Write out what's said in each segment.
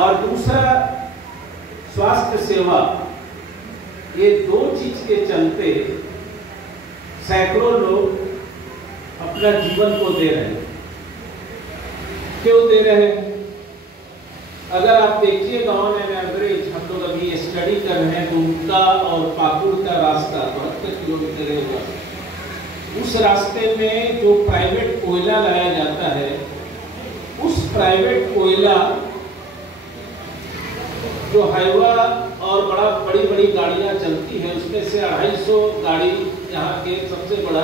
और दूसरा स्वास्थ्य सेवा, ये दो चीज के चलते सैकड़ों लोग अपना जीवन को दे रहे हैं। क्यों दे रहे हैं? अगर आप देखिए गांव में एवरेज हम लोग अभी स्टडी कर रहे हैं, दुमका और पाकुड़ का रास्ता 72 किलोमीटर है। उस रास्ते में जो प्राइवेट कोयला लाया जाता है, उस प्राइवेट कोयला जो हाईवा और बड़ी बड़ी गाड़ियां चलती हैं, उसमें से 250 गाड़ी यहाँ के सबसे बड़ा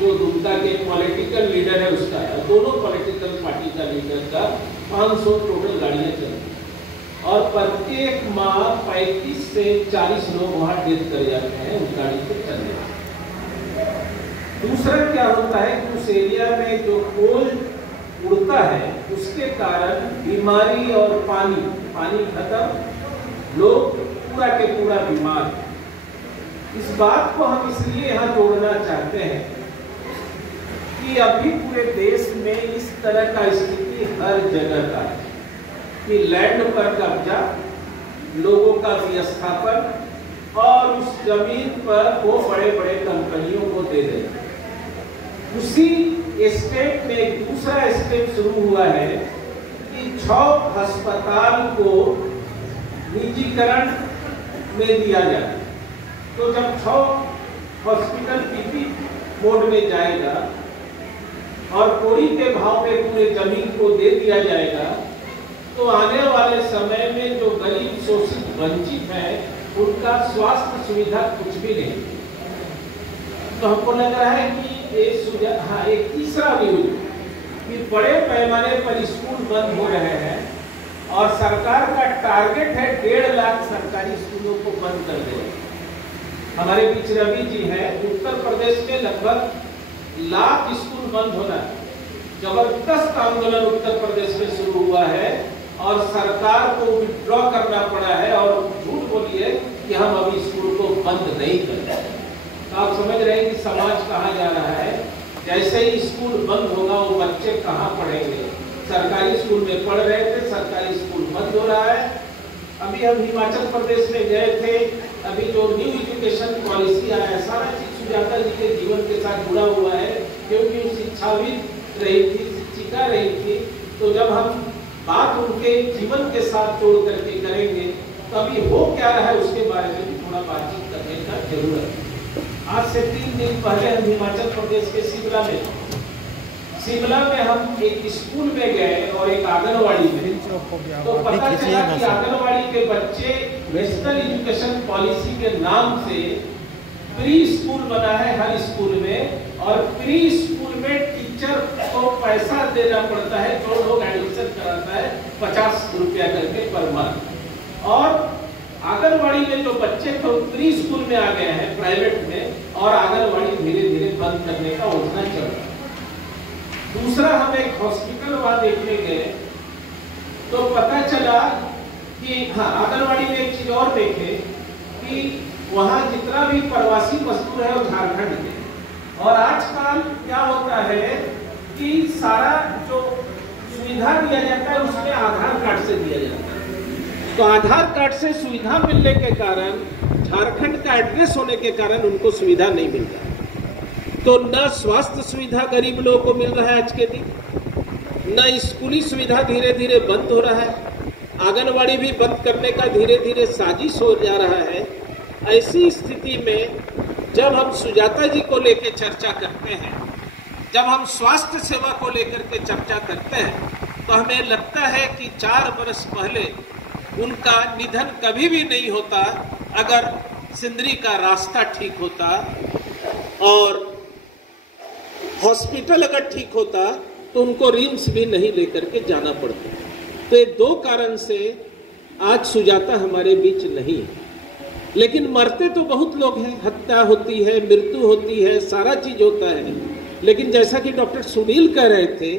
जो दुमका के पॉलिटिकल लीडर है उसका है, दोनों पॉलिटिकल पार्टी का लीडर का 500 टोटल गाड़ियां चलती हैं और प्रत्येक माह 35 से 40 लोग वहां डेथ कर जाते हैं उस गाड़ी के चलने में। दूसरा क्या होता है कि उस एरिया में जो कोल उड़ता है उसके कारण बीमारी और पानी खत्म, लोग पूरा के पूरा बीमार हैं। इस बात को हम इसलिए यहाँ जोड़ना चाहते हैं कि अभी पूरे देश में इस तरह का स्थिति हर जगह का है कि लैंड पर कब्जा, लोगों का विस्थापन और उस जमीन पर वो बड़े बड़े कंपनियों को दे देते हैं। उसी स्टेट में एक दूसरा स्टेप शुरू हुआ है कि 6 अस्पताल को निजीकरण में दिया जाए। तो जब 6 हॉस्पिटल पीपी मोड में जाएगा और कौड़ी के भाव में पूरे जमीन को दे दिया जाएगा, तो आने वाले समय में जो गरीब शोषित वंचित है उनका स्वास्थ्य सुविधा कुछ भी नहीं। तो हमको लग रहा है कि एक तीसरा न्यूज कि बड़े पैमाने पर स्कूल बंद हो रहे हैं और सरकार का टारगेट है 1.5 लाख सरकारी स्कूलों को बंद कर देना। हमारे बीच रवि जी हैं, उत्तर प्रदेश में लगभग लाख स्कूल बंद होना है। जबरदस्त आंदोलन उत्तर प्रदेश में शुरू हुआ है और सरकार को विड्रॉ करना पड़ा है और झूठ बोलिए कि हम अभी स्कूल को बंद नहीं कर रहे हैं। तो आप समझ रहे हैं कि समाज कहाँ जा रहा है। जैसे ही स्कूल बंद होगा वो बच्चे कहाँ पढ़ेंगे। सरकारी स्कूल में पढ़ रहे थे, सरकारी स्कूल बंद हो रहा है। अभी हम हिमाचल प्रदेश में गए थे, अभी जो न्यू एजुकेशन पॉलिसी आया है, सारा चीज सुजाता जी के जीवन के साथ जुड़ा हुआ है, क्योंकि वो शिक्षाविद रही थी, शिक्षिका रही थी। तो जब हम बात उनके जीवन के साथ जोड़ करके करेंगे तो अभी हो क्या रहा है उसके बारे में भी थोड़ा बातचीत करने का जरूरत है। आज से 3 दिन पहले हम हिमाचल प्रदेश के शिमला में हम एक स्कूल में गए और एक आंगनवाड़ी में, तो पता चला कि आंगनवाड़ी के बच्चे नेशनल एजुकेशन पॉलिसी के नाम से प्री स्कूल बना है हर स्कूल में, और प्री स्कूल में टीचर को पैसा देना पड़ता है जो लोग एडमिशन कराता है 50 रुपया करके पर मंथ। और आंगनवाड़ी में जो बच्चे थे प्री स्कूल में आ गए हैं प्राइवेट में, और आंगनवाड़ी धीरे धीरे बंद करने का योजना चल रहा है। दूसरा हम एक हॉस्पिटल वहां देखने गए तो पता चला कि आंगनवाड़ी में एक चीज और देखे कि वहां जितना भी प्रवासी मजदूर है वो झारखंड के, और आजकल क्या होता है कि सारा जो सुविधा दिया जाता है उसमें आधार कार्ड से दिया जाता है। तो आधार कार्ड से सुविधा मिलने के कारण, झारखंड का एड्रेस होने के कारण उनको सुविधा नहीं मिल रहा है। तो न स्वास्थ्य सुविधा गरीब लोगों को मिल रहा है आज के दिन, न स्कूली सुविधा धीरे धीरे बंद हो रहा है, आंगनवाड़ी भी बंद करने का धीरे धीरे साजिश हो जा रहा है। ऐसी स्थिति में जब हम सुजाता जी को लेकर चर्चा करते हैं, जब हम स्वास्थ्य सेवा को लेकर के चर्चा करते हैं, तो हमें लगता है कि 4 वर्ष पहले उनका निधन कभी भी नहीं होता अगर सिंदरी का रास्ता ठीक होता और हॉस्पिटल अगर ठीक होता तो उनको रिम्स भी नहीं लेकर के जाना पड़ता। तो ये 2 कारण से आज सुजाता हमारे बीच नहीं है। लेकिन मरते तो बहुत लोग हैं, हत्या होती है, मृत्यु होती है, सारा चीज होता है। लेकिन जैसा कि डॉक्टर सुनील कह रहे थे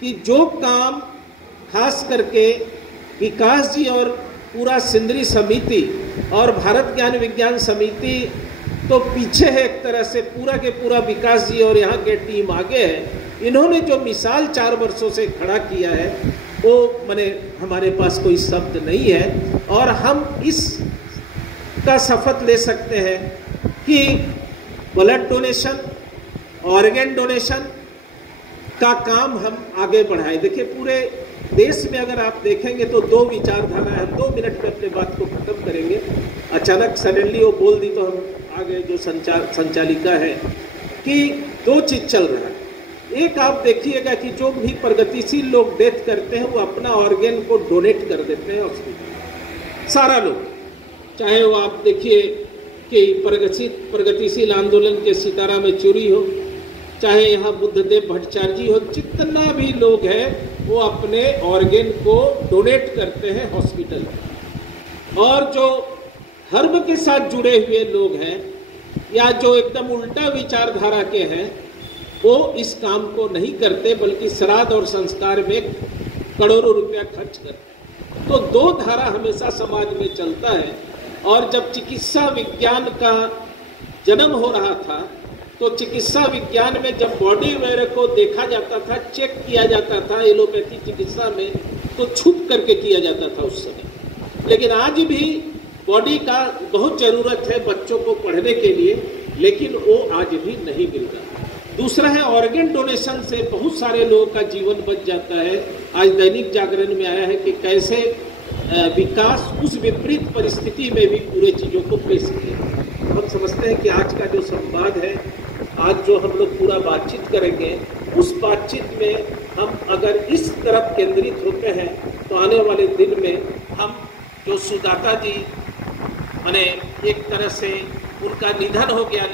कि जो काम खास करके विकास जी और पूरा सिंदरी समिति और भारत ज्ञान विज्ञान समिति तो पीछे है एक तरह से, पूरा के पूरा विकास जी और यहाँ के टीम आगे है। इन्होंने जो मिसाल 4 वर्षों से खड़ा किया है वो माने हमारे पास कोई शब्द नहीं है। और हम इस का शपथ ले सकते हैं कि ब्लड डोनेशन, ऑर्गन डोनेशन का काम हम आगे बढ़ाए। देखिए पूरे देश में अगर आप देखेंगे तो दो विचारधारा है। हम 2 मिनट में अपने बात को खत्म करेंगे। अचानक सडनली वो बोल दी तो हम आगे जो संचालिका है कि 2 चीज चल रहा है। एक आप देखिएगा कि जो भी प्रगतिशील लोग डेथ करते हैं वो अपना ऑर्गन को डोनेट कर देते हैं हॉस्पिटल, सारा लोग। चाहे वो आप देखिए कि प्रगतिशील आंदोलन के सीताराम येचुरी हो, चाहे यहाँ बुद्धदेव भट्टाचार्य जी हो, जितना भी लोग हैं वो अपने ऑर्गन को डोनेट करते हैं हॉस्पिटल। और जो धर्म के साथ जुड़े हुए लोग हैं या जो एकदम उल्टा विचारधारा के हैं वो इस काम को नहीं करते, बल्कि श्राद्ध और संस्कार में करोड़ों रुपया खर्च करते। तो 2 धारा हमेशा समाज में चलता है। और जब चिकित्सा विज्ञान का जन्म हो रहा था तो चिकित्सा विज्ञान में जब बॉडी वगैरह को देखा जाता था, चेक किया जाता था एलोपैथी चिकित्सा में, तो छुप करके किया जाता था उस समय। लेकिन आज भी बॉडी का बहुत ज़रूरत है बच्चों को पढ़ने के लिए, लेकिन वो आज भी नहीं मिल रहा। दूसरा है ऑर्गन डोनेशन से बहुत सारे लोगों का जीवन बच जाता है। आज दैनिक जागरण में आया है कि कैसे विकास उस विपरीत परिस्थिति में भी पूरे चीज़ों को पेश किया। हम समझते हैं कि आज का जो संवाद है, आज जो हम लोग पूरा बातचीत करेंगे, उस बातचीत में हम अगर इस तरफ केंद्रित होते हैं तो आने वाले दिन में हम जो सुदाता जी माने एक तरह से उनका निधन हो गया।